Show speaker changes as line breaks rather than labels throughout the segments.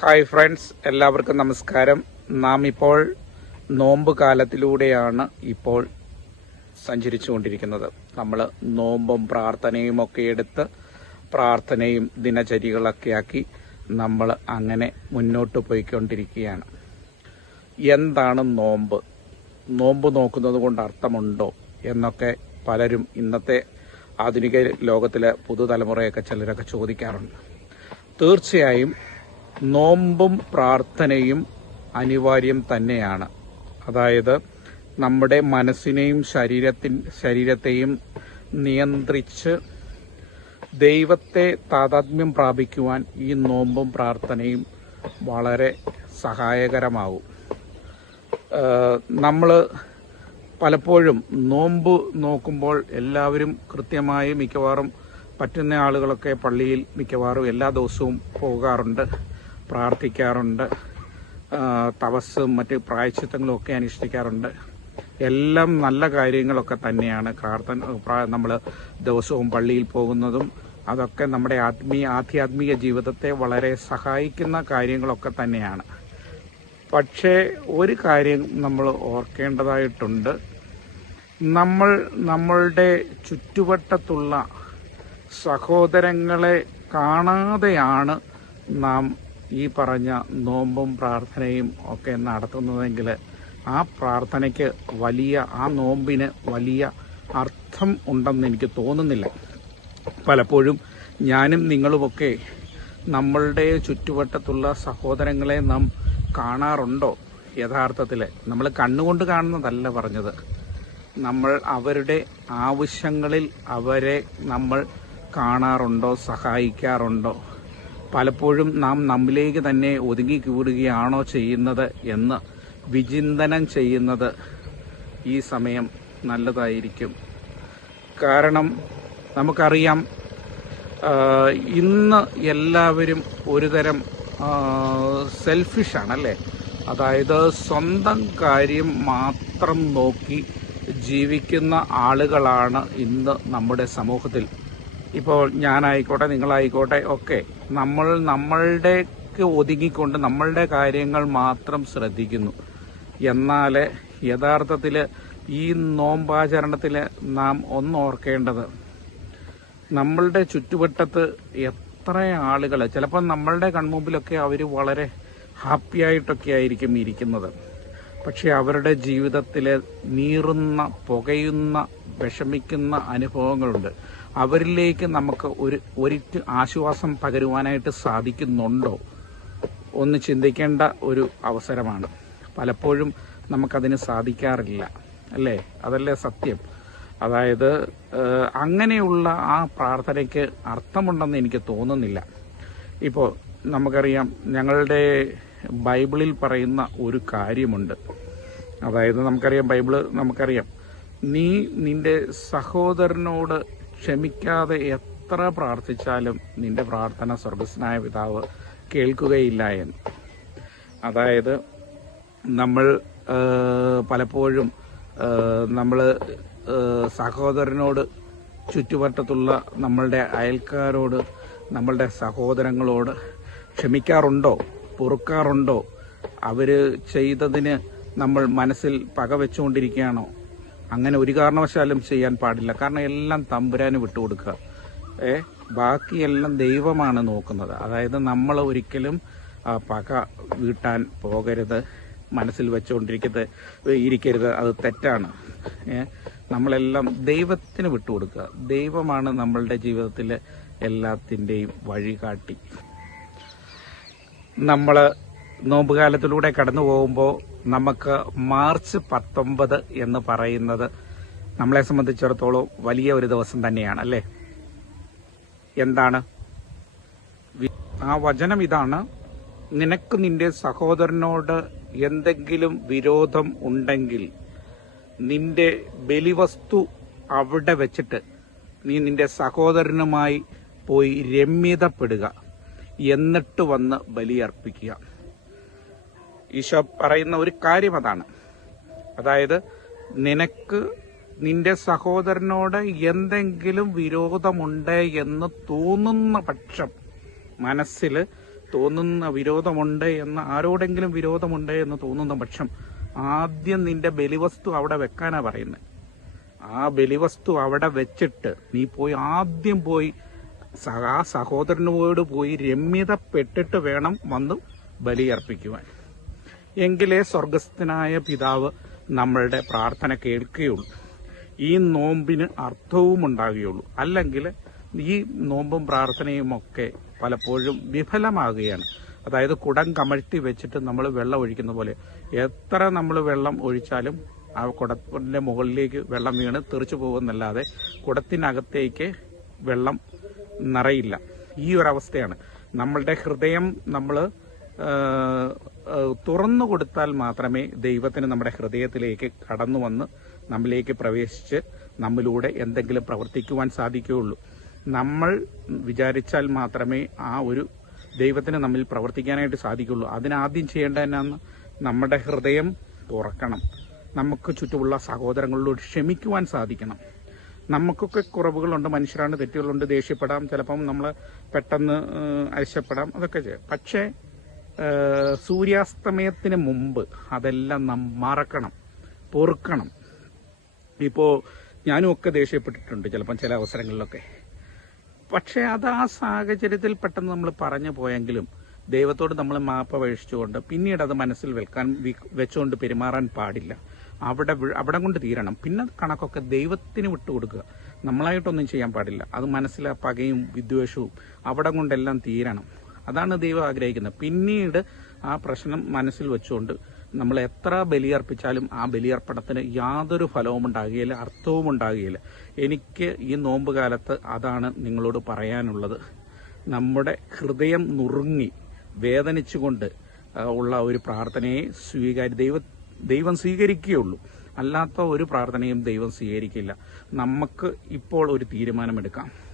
Hi friends എല്ലാവർക്കും നമസ്കാരം. നാം ഇപ്പോൾ നോമ്പ് കാലത്തിലൂടെയാണ് ഇപ്പോൾ സഞ്ചരിച്ചുകൊണ്ടിരിക്കുന്നത്. നമ്മൾ നോമ്പും പ്രാർത്ഥനയും ഒക്കെ എടുത്ത് പ്രാർത്ഥനയും ദിനചര്യകളൊക്കെ ആക്കി നമ്മൾ അങ്ങനെ മുന്നോട്ട് പോയിക്കൊണ്ടിരിക്കുകയാണ്. എന്താണ് നോമ്പ്? നോമ്പ് നോക്കുന്നത് കൊണ്ട് അർത്ഥമുണ്ടോ എന്നൊക്കെ പലരും ഇന്നത്തെ ആധുനിക ലോകത്തിലെ പുതുതലമുറയൊക്കെ ചിലരൊക്കെ ചോദിക്കാറുണ്ട്. തീർച്ചയായും നോമ്പും പ്രാർത്ഥനയും അനിവാര്യം തന്നെയാണ്. അതായത് നമ്മുടെ മനസ്സിനെയും ശരീരത്തിൻ ശരീരത്തെയും നിയന്ത്രിച്ച് ദൈവത്തെ താതാത്മ്യം പ്രാപിക്കുവാൻ ഈ നോമ്പും പ്രാർത്ഥനയും വളരെ സഹായകരമാകും നമ്മൾ പലപ്പോഴും നോമ്പ് നോക്കുമ്പോൾ എല്ലാവരും കൃത്യമായി മിക്കവാറും പറ്റുന്ന ആളുകളൊക്കെ പള്ളിയിൽ മിക്കവാറും എല്ലാ ദിവസവും പോകാറുണ്ട്. പ്രാർത്ഥിക്കാറുണ്ട്. തപസ്സും മറ്റ് പ്രായച്ചിത്തങ്ങളും ഒക്കെ അനുഷ്ഠിക്കാറുണ്ട്. എല്ലാം നല്ല കാര്യങ്ങളൊക്കെ തന്നെയാണ്. പ്രാർത്ഥന നമ്മൾ ദിവസവും പള്ളിയിൽ പോകുന്നതും അതൊക്കെ നമ്മുടെ ആത്മീയ ആധ്യാത്മിക ജീവിതത്തെ വളരെ സഹായിക്കുന്ന കാര്യങ്ങളൊക്കെ തന്നെയാണ്. പക്ഷേ ഒരു കാര്യം നമ്മൾ ഓർക്കേണ്ടതായിട്ടുണ്ട്. നമ്മൾ നമ്മളുടെ ചുറ്റുവട്ടത്തുള്ള സഹോദരങ്ങളെ കാണാതെയാണ് നാം ഈ പറഞ്ഞ നോമ്പും പ്രാർത്ഥനയും ഒക്കെ നടത്തുന്നതെങ്കിൽ ആ പ്രാർത്ഥനയ്ക്ക് വലിയ ആ നോമ്പിന് വലിയ അർത്ഥം ഉണ്ടെന്ന് എനിക്ക് തോന്നുന്നില്ല. പലപ്പോഴും ഞാനും നിങ്ങളുമൊക്കെ നമ്മളുടെ ചുറ്റുവട്ടത്തുള്ള സഹോദരങ്ങളെ നാം കാണാറുണ്ടോ? യഥാർത്ഥത്തിൽ നമ്മൾ കണ്ണുകൊണ്ട് കാണുന്നതല്ല പറഞ്ഞത്. നമ്മൾ അവരുടെ ആവശ്യങ്ങളിൽ അവരെ നമ്മൾ കാണാറുണ്ടോ സഹായിക്കാറുണ്ടോ? പലപ്പോഴും നാം നമ്മിലേക്ക് തന്നെ ഒതുങ്ങി കൂടുകയാണോ ചെയ്യുന്നത് എന്ന് വിചിന്തനം ചെയ്യുന്നത് ഈ സമയം നല്ലതായിരിക്കും. കാരണം നമുക്കറിയാം ഇന്ന് എല്ലാവരും ഒരുതരം സെൽഫിഷാണ് അല്ലേ അതായത് സ്വന്തം കാര്യം മാത്രം നോക്കി ജീവിക്കുന്ന ആളുകളാണ് ഇന്ന് നമ്മുടെ സമൂഹത്തിൽ. ഇപ്പോൾ ഞാനായിക്കോട്ടെ നിങ്ങളായിക്കോട്ടെ ഒക്കെ നമ്മൾ നമ്മളുടെ ഒതുങ്ങിക്കൊണ്ട് നമ്മളുടെ കാര്യങ്ങൾ മാത്രം ശ്രദ്ധിക്കുന്നു. എന്നാൽ യഥാർത്ഥത്തിൽ ഈ നോമ്പാചരണത്തിൽ നാം ഒന്നോർക്കേണ്ടത് നമ്മളുടെ ചുറ്റുവട്ടത്ത് എത്ര ആളുകൾ ചിലപ്പോൾ നമ്മളുടെ കൺമുമ്പിലൊക്കെ അവർ വളരെ ഹാപ്പി ആയിട്ടൊക്കെ ആയിരിക്കും ഇരിക്കുന്നത്. പക്ഷെ അവരുടെ ജീവിതത്തിൽ നീറുന്ന പുകയുന്ന വിഷമിക്കുന്ന അനുഭവങ്ങളുണ്ട്. അവരിലേക്ക് നമുക്ക് ഒരു ഒരിറ്റ് ആശ്വാസം പകരുവാനായിട്ട് സാധിക്കുന്നുണ്ടോ? ഒന്ന് ചിന്തിക്കേണ്ട ഒരു അവസരമാണ്. പലപ്പോഴും നമുക്കതിന് സാധിക്കാറില്ല. അല്ലേ? അതല്ലേ സത്യം? അതായത് അങ്ങനെയുള്ള ആ പ്രാർത്ഥനയ്ക്ക് അർത്ഥമുണ്ടെന്ന് എനിക്ക് തോന്നുന്നില്ല. ഇപ്പോൾ നമുക്കറിയാം ഞങ്ങളുടെ ബൈബിളിൽ പറയുന്ന ഒരു കാര്യമുണ്ട്. അതായത് നമുക്കറിയാം ബൈബിൾ നമുക്കറിയാം. നീ നിന്റെ സഹോദരനോട് ക്ഷമിക്കാതെ എത്ര പ്രാർത്ഥിച്ചാലും നിന്റെ പ്രാർത്ഥന സ്വർഗസ്നായ പിതാവ് കേൾക്കുകയില്ല എന്ന്. അതായത് നമ്മൾ പലപ്പോഴും നമ്മൾ സഹോദരനോട് ചുറ്റുവട്ടത്തുള്ള നമ്മളുടെ അയൽക്കാരോട് നമ്മളുടെ സഹോദരങ്ങളോട് ക്ഷമിക്കാറുണ്ടോ പൊറുക്കാറുണ്ടോ? അവർ ചെയ്തതിന് നമ്മൾ മനസ്സിൽ പക വെച്ചുകൊണ്ടിരിക്കുകയാണോ? അങ്ങനെ ഒരു കാരണവശാലും ചെയ്യാൻ പാടില്ല. കാരണം എല്ലാം തമ്പുരാന് വിട്ടുകൊടുക്കുക. ഏ ബാക്കിയെല്ലാം ദൈവമാണ് നോക്കുന്നത്. അതായത് നമ്മൾ ഒരിക്കലും പക വീട്ടാൻ പോകരുത്. മനസ്സിൽ വെച്ചുകൊണ്ടിരിക്കരുത് ഇരിക്കരുത്. അത് തെറ്റാണ്. നമ്മളെല്ലാം ദൈവത്തിന് വിട്ടുകൊടുക്കുക. ദൈവമാണ് നമ്മളുടെ ജീവിതത്തിലെ എല്ലാത്തിന്റെയും വഴികാട്ടി. നമ്മൾ നോമ്പുകാലത്തിലൂടെ കടന്നു പോകുമ്പോൾ നമുക്ക് മാർച്ച് പത്തൊമ്പത് എന്ന് പറയുന്നത് നമ്മളെ സംബന്ധിച്ചിടത്തോളം വലിയ ഒരു ദിവസം തന്നെയാണ് അല്ലേ? എന്താണ്? ആ വചനം ഇതാണ്. നിനക്ക് നിന്റെ സഹോദരനോട് എന്തെങ്കിലും വിരോധം ഉണ്ടെങ്കിൽ നിന്റെ ബലിവസ്തു അവിടെ വെച്ചിട്ട് നീ നിന്റെ സഹോദരനുമായി പോയി രമ്യതപ്പെടുക. എന്നിട്ട് വന്ന് ബലിയർപ്പിക്കുക. ഈശോ പറയുന്ന ഒരു കാര്യം അതാണ്. അതായത് നിനക്ക് നിന്റെ സഹോദരനോട് എന്തെങ്കിലും വിരോധമുണ്ട് എന്ന് തോന്നുന്ന പക്ഷം മനസ്സിൽ തോന്നുന്ന വിരോധമുണ്ട് എന്ന് ആരോടെങ്കിലും വിരോധമുണ്ട് എന്ന് തോന്നുന്ന പക്ഷം ആദ്യം നിന്റെ ബലിവസ്തു അവിടെ വെക്കാനാ പറയുന്നത് ആ ബലിവസ്തു അവിടെ വെച്ചിട്ട് നീ പോയി ആദ്യം പോയി ആ സഹോദരനോട് പോയി രമ്യതപ്പെട്ടിട്ട് വേണം വന്ന് ബലിയർപ്പിക്കുവാൻ. എങ്കിലേ സ്വർഗസ്ഥനായ പിതാവ് നമ്മളുടെ പ്രാർത്ഥന കേൾക്കുകയുള്ളൂ. ഈ നോമ്പിന് അർത്ഥവും ഉണ്ടാകുകയുള്ളൂ. അല്ലെങ്കിൽ ഈ നോമ്പും പ്രാർത്ഥനയും ഒക്കെ പലപ്പോഴും വിഫലമാകുകയാണ്. അതായത് കുടം കമഴ്ത്തി വെച്ചിട്ട് നമ്മൾ വെള്ളം ഒഴിക്കുന്ന പോലെ. എത്ര നമ്മൾ വെള്ളം ഒഴിച്ചാലും ആ കുടത്തിന്റെ മുകളിലേക്ക് വെള്ളം വീണ് തെറിച്ചു പോകുന്നല്ലാതെ കുടത്തിനകത്തേക്ക് വെള്ളം നിറയില്ല. ഈ ഒരു അവസ്ഥയാണ്. നമ്മളുടെ ഹൃദയം നമ്മൾ തുറന്നു കൊടുത്താൽ മാത്രമേ ദൈവത്തിന് നമ്മുടെ ഹൃദയത്തിലേക്ക് കടന്നു വന്ന് നമ്മിലേക്ക് പ്രവേശിച്ച് നമ്മിലൂടെ എന്തെങ്കിലും പ്രവർത്തിക്കുവാൻ സാധിക്കുകയുള്ളൂ. നമ്മൾ വിചാരിച്ചാൽ മാത്രമേ ആ ഒരു ദൈവത്തിന് നമ്മിൽ പ്രവർത്തിക്കാനായിട്ട് സാധിക്കുള്ളൂ അതിനാദ്യം ചെയ്യേണ്ട എന്നാന്ന്? നമ്മുടെ ഹൃദയം തുറക്കണം. നമുക്ക് ചുറ്റുമുള്ള സഹോദരങ്ങളോട് ക്ഷമിക്കുവാൻ സാധിക്കണം. നമുക്കൊക്കെ കുറവുകളുണ്ട് മനുഷ്യരാണ് തെറ്റുകളുണ്ട് ദേഷ്യപ്പെടാം ചിലപ്പം നമ്മൾ പെട്ടെന്ന് അരിശപ്പെടാം അതൊക്കെ ചെയ്യാം. പക്ഷേ സൂര്യാസ്തമയത്തിന് മുമ്പ് അതെല്ലാം നാം മറക്കണം പൊറുക്കണം. ഇപ്പോൾ ഞാനും ഒക്കെ ദേഷ്യപ്പെട്ടിട്ടുണ്ട് ചിലപ്പം ചില അവസരങ്ങളിലൊക്കെ. പക്ഷേ അത് ആ സാഹചര്യത്തിൽ പെട്ടെന്ന് നമ്മൾ പറഞ്ഞു പോയെങ്കിലും ദൈവത്തോട് നമ്മൾ മാപ്പ് അപേക്ഷിച്ചുകൊണ്ട് പിന്നീട് അത് മനസ്സിൽ വെക്കാൻ വെച്ചുകൊണ്ട് പെരുമാറാൻ പാടില്ല. അവിടെ അവിടെ കൊണ്ട് തീരണം. പിന്നെ കണക്കൊക്കെ ദൈവത്തിന് വിട്ടുകൊടുക്കുക നമ്മളായിട്ടൊന്നും ചെയ്യാൻ പാടില്ല. അത് മനസ്സിലെ പകയും വിദ്വേഷവും അവിടെ കൊണ്ടെല്ലാം തീരണം. അതാണ് ദൈവം ആഗ്രഹിക്കുന്നത്. പിന്നീട് ആ പ്രശ്നം മനസ്സിൽ വെച്ചുകൊണ്ട് നമ്മൾ എത്ര ബലിയർപ്പിച്ചാലും ആ ബലിയർപ്പണത്തിന് യാതൊരു ഫലവും ഉണ്ടാകുകയില്ല അർത്ഥവും ഉണ്ടാകുകയില്ല. എനിക്ക് ഈ നോമ്പ് കാലത്ത് അതാണ് നിങ്ങളോട് പറയാനുള്ളത്. നമ്മുടെ ഹൃദയം നുറുങ്ങി വേദനിച്ചുകൊണ്ട് ഉള്ള ഒരു പ്രാർത്ഥനയെ സ്വീകാര്യ ദൈവ ദൈവം സ്വീകരിക്കുകയുള്ളൂ. അല്ലാത്ത ഒരു പ്രാർത്ഥനയും ദൈവം സ്വീകരിക്കില്ല. നമുക്ക് ഇപ്പോൾ ഒരു തീരുമാനമെടുക്കാം.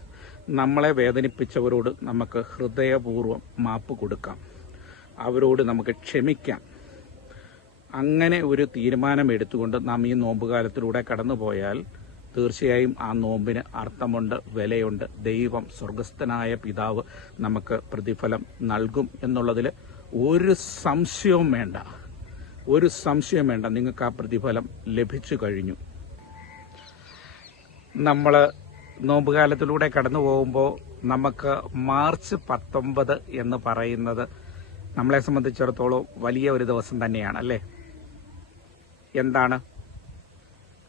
നമ്മളെ വേദനിപ്പിച്ചവരോട് നമുക്ക് ഹൃദയപൂർവം മാപ്പ് കൊടുക്കാം. അവരോട് നമുക്ക് ക്ഷമിക്കാം. അങ്ങനെ ഒരു തീരുമാനം എടുത്തുകൊണ്ട് നാം ഈ നോമ്പുകാലത്തിലൂടെ കടന്നുപോയാൽ തീർച്ചയായും ആ നോമ്പിന് അർത്ഥമുണ്ട് വിലയുണ്ട്. ദൈവം സ്വർഗസ്ഥനായ പിതാവ് നമുക്ക് പ്രതിഫലം നൽകും എന്നുള്ളതിൽ ഒരു സംശയവും വേണ്ട. ഒരു സംശയം വേണ്ട. നിങ്ങൾക്ക് ആ പ്രതിഫലം ലഭിച്ചു കഴിഞ്ഞു. നമ്മൾ നോമ്പുകാലത്തിലൂടെ കടന്നു പോകുമ്പോൾ നമുക്ക് മാർച്ച് പത്തൊമ്പത് എന്ന് പറയുന്നത് നമ്മളെ സംബന്ധിച്ചിടത്തോളം വലിയ ഒരു ദിവസം തന്നെയാണ് അല്ലേ? എന്താണ്?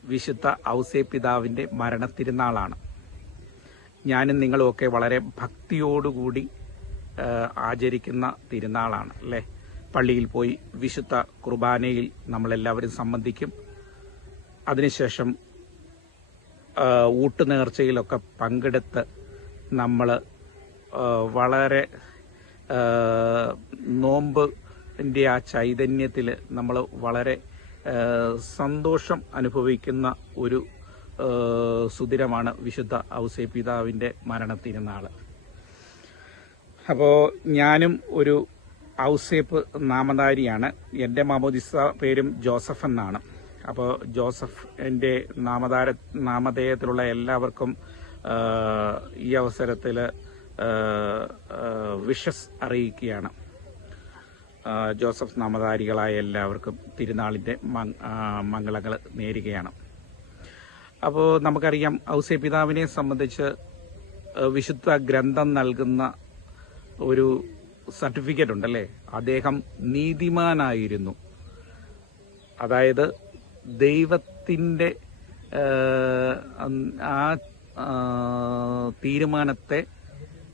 വിശുദ്ധ ഔസേ പിതാവിന്റെ മരണത്തിരുന്നാളാണ്. ഞാനും നിങ്ങളുമൊക്കെ വളരെ ഭക്തിയോടുകൂടി ആചരിക്കുന്ന തിരുനാളാണ് അല്ലേ? പള്ളിയിൽ പോയി വിശുദ്ധ കുർബാനയിൽ നമ്മളെല്ലാവരും സംബന്ധിക്കും. അതിനുശേഷം ആ, ഊട്ടുനേർച്ചയിലൊക്കെ പങ്കെടുത്ത് നമ്മൾ വളരെ നോമ്പിന്റെ ആ ചൈതന്യത്തിൽ നമ്മൾ വളരെ സന്തോഷം അനുഭവിക്കുന്ന ഒരു സുദിനമാണ് വിശുദ്ധ ഔസേ പിതാവിന്റെ മരണത്തിരുന്നാൾ അപ്പോൾ ഞാനും ഒരു ഔസേപ്പ് നാമധാരിയാണ്. എന്റെ മാമോദിസ പേരും ജോസഫ് എന്നാണ്. അപ്പോൾ ജോസഫ് എന്റെ നാമധാര നാമധേയത്തിലുള്ള എല്ലാവർക്കും ഈ അവസരത്തിൽ വിഷസ് അറിയിക്കുകയാണ്. ജോസഫ് നാമധാരികളായ എല്ലാവർക്കും തിരുനാളിന്റെ മംഗളങ്ങൾ നേരുകയാണ്. അപ്പോൾ നമുക്കറിയാം ഔസേ പിതാവിനെ സംബന്ധിച്ച് വിശുദ്ധ ഗ്രന്ഥം നൽകുന്ന ഒരു സർട്ടിഫിക്കറ്റ് ഉണ്ടല്ലേ? അദ്ദേഹം നീതിമാനായിരുന്നു. അതായത് ദൈവത്തിന്റെ ആ തീരുമാനത്തെ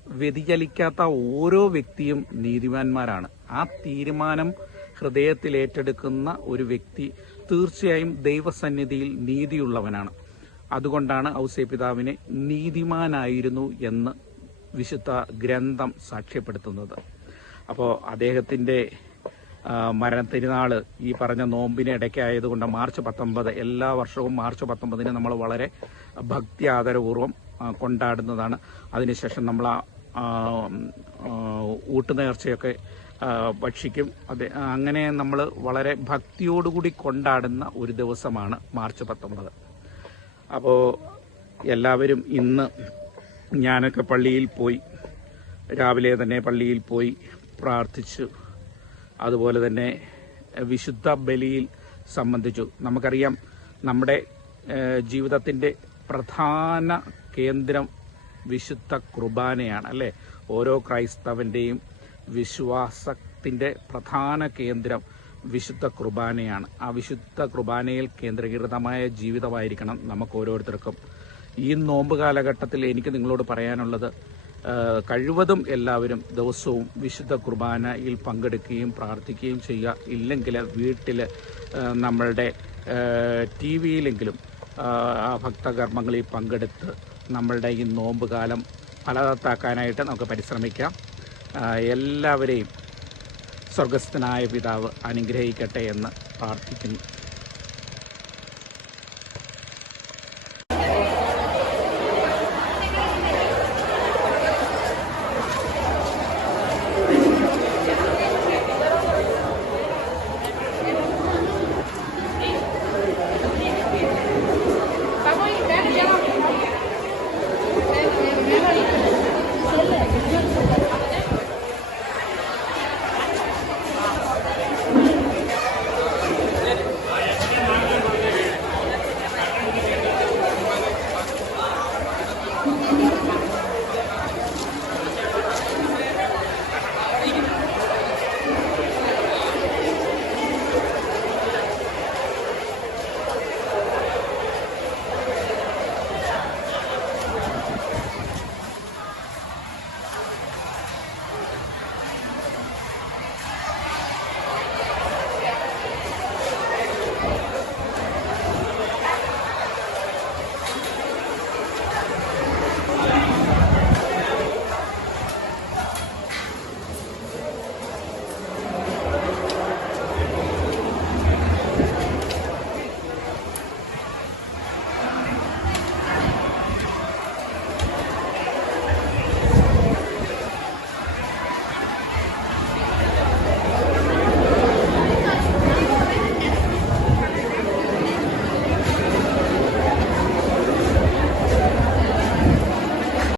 വ്യതിചലിക്കാത്ത ഓരോ വ്യക്തിയും നീതിമാന്മാരാണ്. ആ തീരുമാനം ഹൃദയത്തിൽ ഏറ്റെടുക്കുന്ന ഒരു വ്യക്തി തീർച്ചയായും ദൈവസന്നിധിയിൽ നീതിയുള്ളവനാണ്. അതുകൊണ്ടാണ് ഔസേ പിതാവിനെ നീതിമാനായിരുന്നു എന്ന് വിശുദ്ധ ഗ്രന്ഥം സാക്ഷ്യപ്പെടുത്തുന്നത്. അപ്പോൾ അദ്ദേഹത്തിന്റെ ആ, മരണത്തിരുനാൾ ഈ പറഞ്ഞ നോമ്പിന് ഇടയ്ക്കായതുകൊണ്ട് മാർച്ച് പത്തൊമ്പത് എല്ലാ വർഷവും മാർച്ച് പത്തൊമ്പതിന് നമ്മൾ വളരെ ഭക്തി ആദരപൂർവം കൊണ്ടാടുന്നതാണ്. അതിനുശേഷം നമ്മൾ ആ, ഊട്ടുനേർച്ചയൊക്കെ ഭക്ഷിക്കും. അത് അങ്ങനെ നമ്മൾ വളരെ ഭക്തിയോടുകൂടി കൊണ്ടാടുന്ന ഒരു ദിവസമാണ് മാർച്ച് പത്തൊമ്പത്. അപ്പോൾ എല്ലാവരും ഇന്ന് ഞാനൊക്കെ പള്ളിയിൽ പോയി രാവിലെ തന്നെ പള്ളിയിൽ പോയി പ്രാർത്ഥിച്ചു. അതുപോലെ തന്നെ വിശുദ്ധ ബലിയിൽ സംബന്ധിച്ചു. നമുക്കറിയാം നമ്മുടെ ജീവിതത്തിന്റെ പ്രധാന കേന്ദ്രം വിശുദ്ധ കുർബാനയാണ് അല്ലേ? ഓരോ ക്രൈസ്തവന്റെയും വിശ്വാസത്തിന്റെ പ്രധാന കേന്ദ്രം വിശുദ്ധ കുർബാനയാണ്. ആ വിശുദ്ധ കുർബാനയിൽ കേന്ദ്രീകൃതമായ ജീവിതമായിരിക്കണം നമുക്ക് ഓരോരുത്തർക്കും. ഈ നോമ്പ് കാലഘട്ടത്തിൽ എനിക്ക് നിങ്ങളോട് പറയാനുള്ളത് കഴിവതും എല്ലാവരും ദിവസവും വിശുദ്ധ കുർബാനയിൽ പങ്കെടുക്കുകയും പ്രാർത്ഥിക്കുകയും ചെയ്യുക. ഇല്ലെങ്കിൽ വീട്ടിൽ നമ്മളുടെ ടി വിയിലെങ്കിലും ഭക്തകർമ്മങ്ങളിൽ പങ്കെടുത്ത് നമ്മളുടെ ഈ നോമ്പ് കാലം ഫലവത്താക്കാനായിട്ട് നമുക്ക് പരിശ്രമിക്കാം. എല്ലാവരെയും സ്വർഗസ്ഥനായ പിതാവ് അനുഗ്രഹിക്കട്ടെ എന്ന് പ്രാർത്ഥിക്കുന്നു.